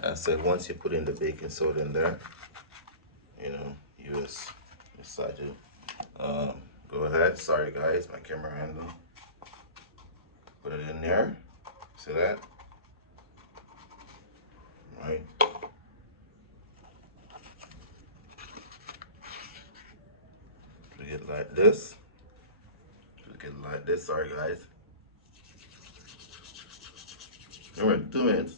I said once you put in the baking soda in there, you know, you just decide to go ahead. Sorry guys, my camera handle. Put it in there. See that? Right. Click it like this. Click it like this. Sorry guys. All right, 2 minutes.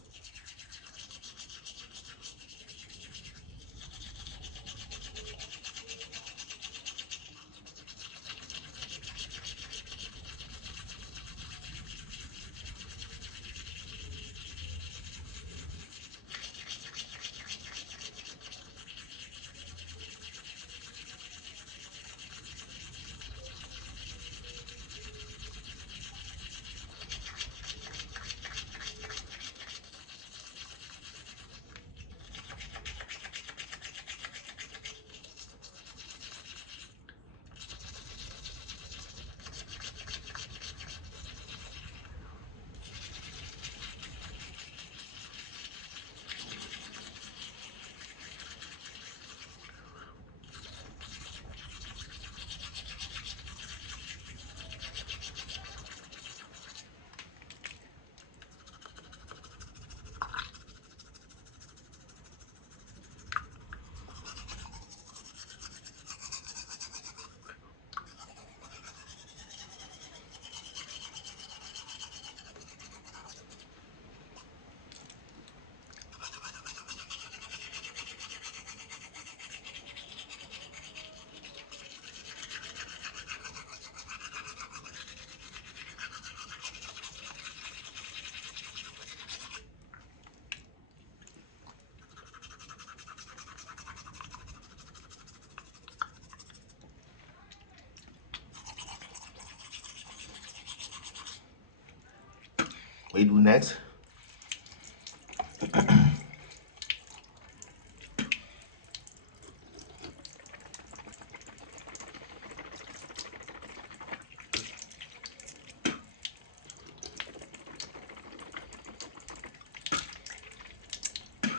What you do next?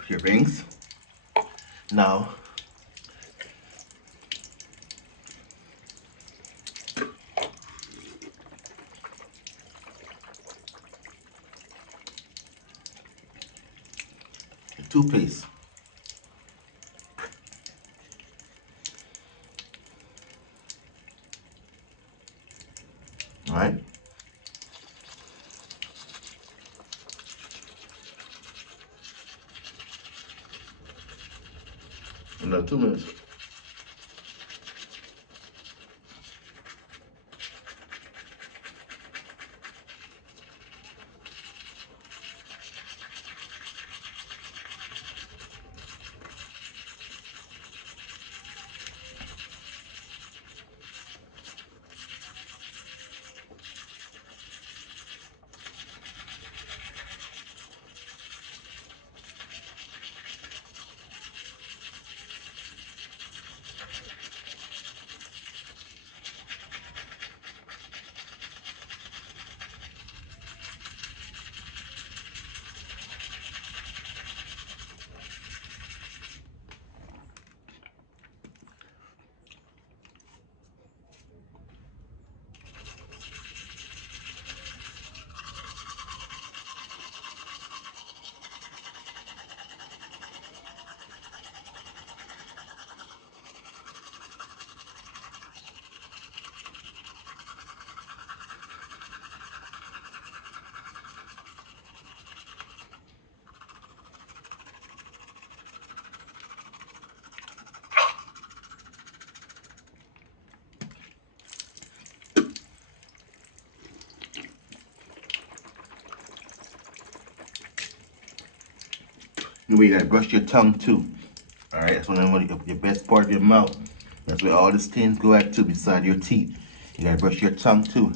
Your rings. Now, 2 piece. All right. Another 2 minutes. You know, you gotta brush your tongue too. All right, that's one of your best part of your mouth. That's where all the stains go at too, beside your teeth. You gotta brush your tongue too.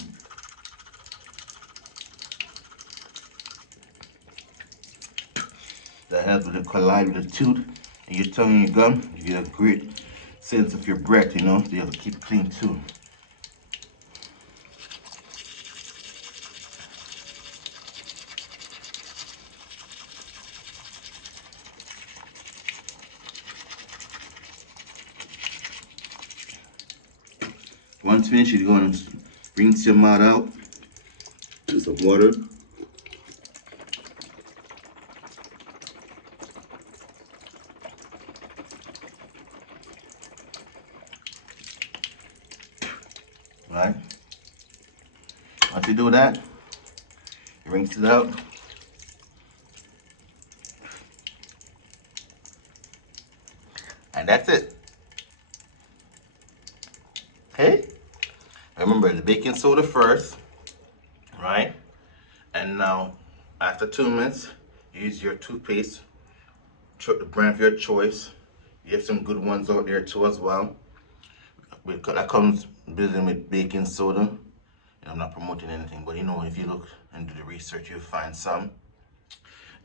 That helps with the collide with the tooth and your tongue and your gum. You get a great sense of your breath, you know, to be able to keep it clean too. Once finished, you're going to rinse your mouth out with some water. Right? Once you do that, you rinse it out. And that's it. Okay? Remember the baking soda first, right? And now, after 2 minutes, use your toothpaste, the brand of your choice. You have some good ones out there too as well. That comes building with baking soda. I'm not promoting anything, but you know, if you look and do the research, you'll find some.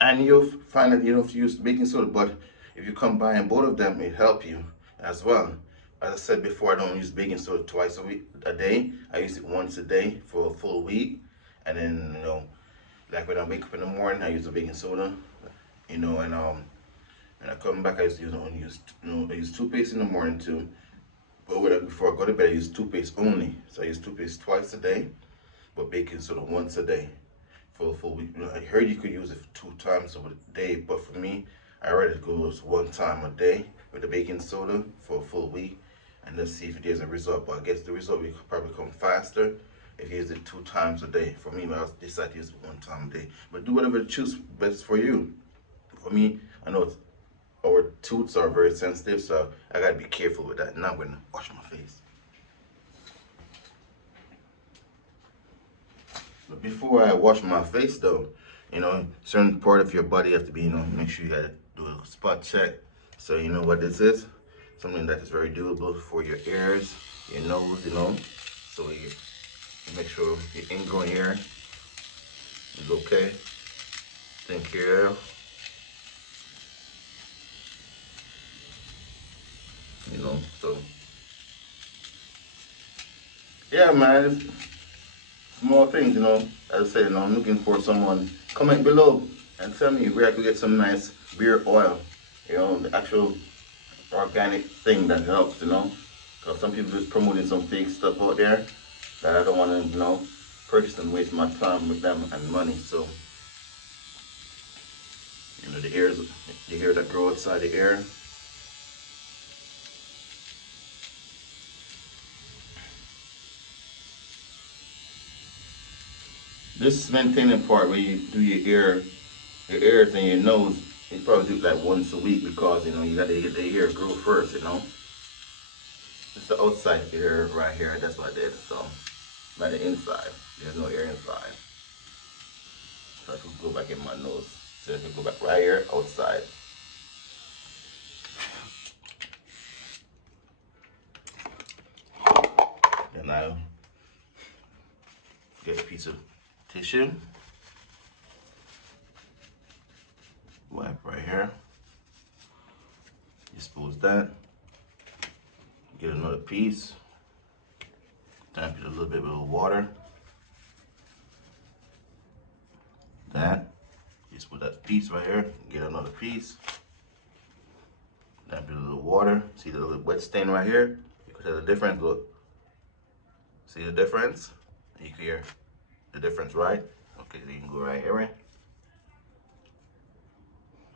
And you'll find that you don't have to use baking soda, but if you combine both of them, it help you as well. As I said before, I don't use baking soda twice a day. I use it once a day for a full week. And then, you know, like when I wake up in the morning, I use the baking soda, you know, and when I come back, I use toothpaste in the morning too. But before I go to bed, I use toothpaste only. So I use toothpaste twice a day, but baking soda once a day for a full week. You know, I heard you could use it 2 times a day, but for me, I rather go 1 time a day with the baking soda for a full week, and let's see if there's a result. But I guess the result will probably come faster if you use it 2 times a day. For me, I'll decide to use it 1 time a day. But do whatever you choose best for you. For me, I know our tooths are very sensitive, so I gotta be careful with that. Now I'm gonna wash my face. But before I wash my face though, you know, certain part of your body have to be, you know, make sure you gotta do a spot check. So you know what this is? Something that is very doable for your ears, your nose, you know. So you make sure your ingrown hair is okay. Taken care of. You know, so yeah, man, it's small things, you know. As I said, you know, I'm looking for someone. Comment below and tell me where I could get some nice beard oil. You know, the actual organic thing that helps, you know. Because some people just promoting some fake stuff out there that I don't want to, you know, purchase and waste my time with them and money. So, you know, the hair that grow outside the ear. This maintaining part where you do your ears and your nose, you probably do it like once a week because, you know, you got to get the hair grow first, you know. It's the outside ear right here, that's what I did. So, by the inside, there's no ear inside. So I could go back in my nose. So I could go back right here, outside. Then I'll get a piece of tissue. Wipe right here. Dispose that. Get another piece. Damp it a little bit with water. That. Just put that piece right here. Get another piece. Damp it a little water. See the little wet stain right here? You can tell the difference. Look. See the difference? You can hear the difference, right? Okay, so you can go right here.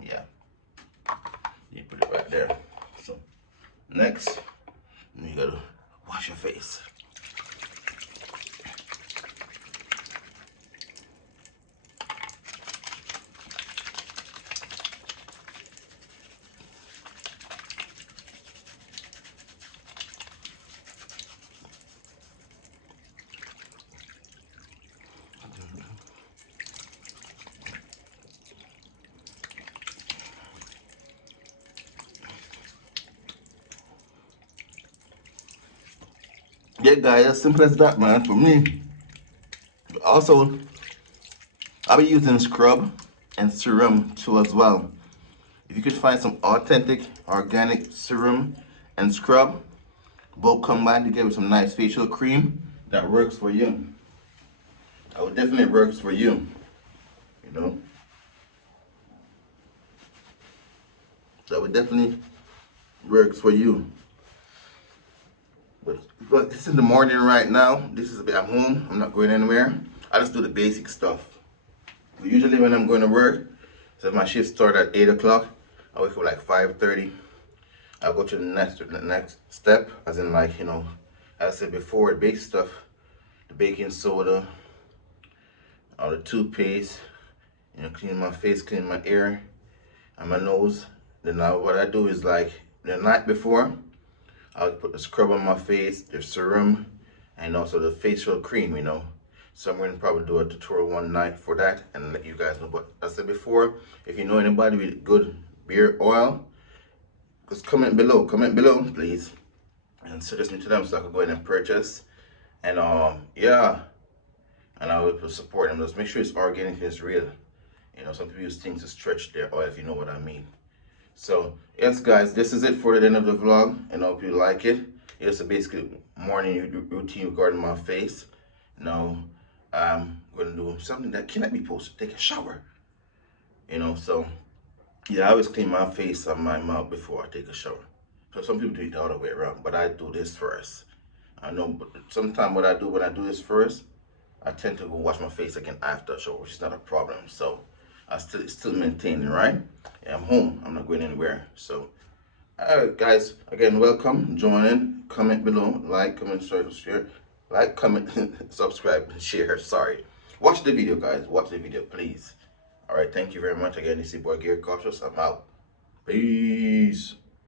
Yeah. You put it right there. So next, you gotta wash your face. Yeah, guys, as simple as that, man. For me, also, I'll be using scrub and serum too as well. If you could find some authentic organic serum and scrub, both combined together with some nice facial cream, that works for you. That would definitely works for you, you know. That would definitely works for you. But But this is the morning right now. I'm home. I'm not going anywhere. I just do the basic stuff. But usually when I'm going to work, so if my shift start at 8 o'clock, I wake up like 5:30. I'll go to the next step, as in, like, as I said before, the basic stuff, the baking soda, all the toothpaste, clean my face, clean my ear and my nose. Then what I do is, like, the night before, I'll put the scrub on my face, the serum, and also the facial cream, So I'm going to probably do a tutorial one night for that and let you guys know. But as I said before, if you know anybody with good beard oil, just comment below, please, and suggest me to them so I can go ahead and purchase. And yeah, and I will support them. Just make sure it's organic and it's real. Some people use things to stretch their oil, if you know what I mean. So yes, guys, this is it for the end of the vlog, and I hope you like it. It's a basically morning routine regarding my face. Now I'm going to do something that cannot be posted. Take a shower. So yeah, I always clean my face and my mouth before I take a shower. So some people do it the other way around, but I do this first. I know, but sometimes what I do when I do this first, I tend to go wash my face again after a shower, which is not a problem. So it's still maintaining, right? Yeah, I'm home. I'm not going anywhere. So, guys, again, welcome. Join in. Comment below. Like, comment, share. Like, comment, subscribe, and share. Sorry. Watch the video, guys. Watch the video, please. All right. Thank you very much. Again, this is your boy Gear Cautious. I'm out. Peace.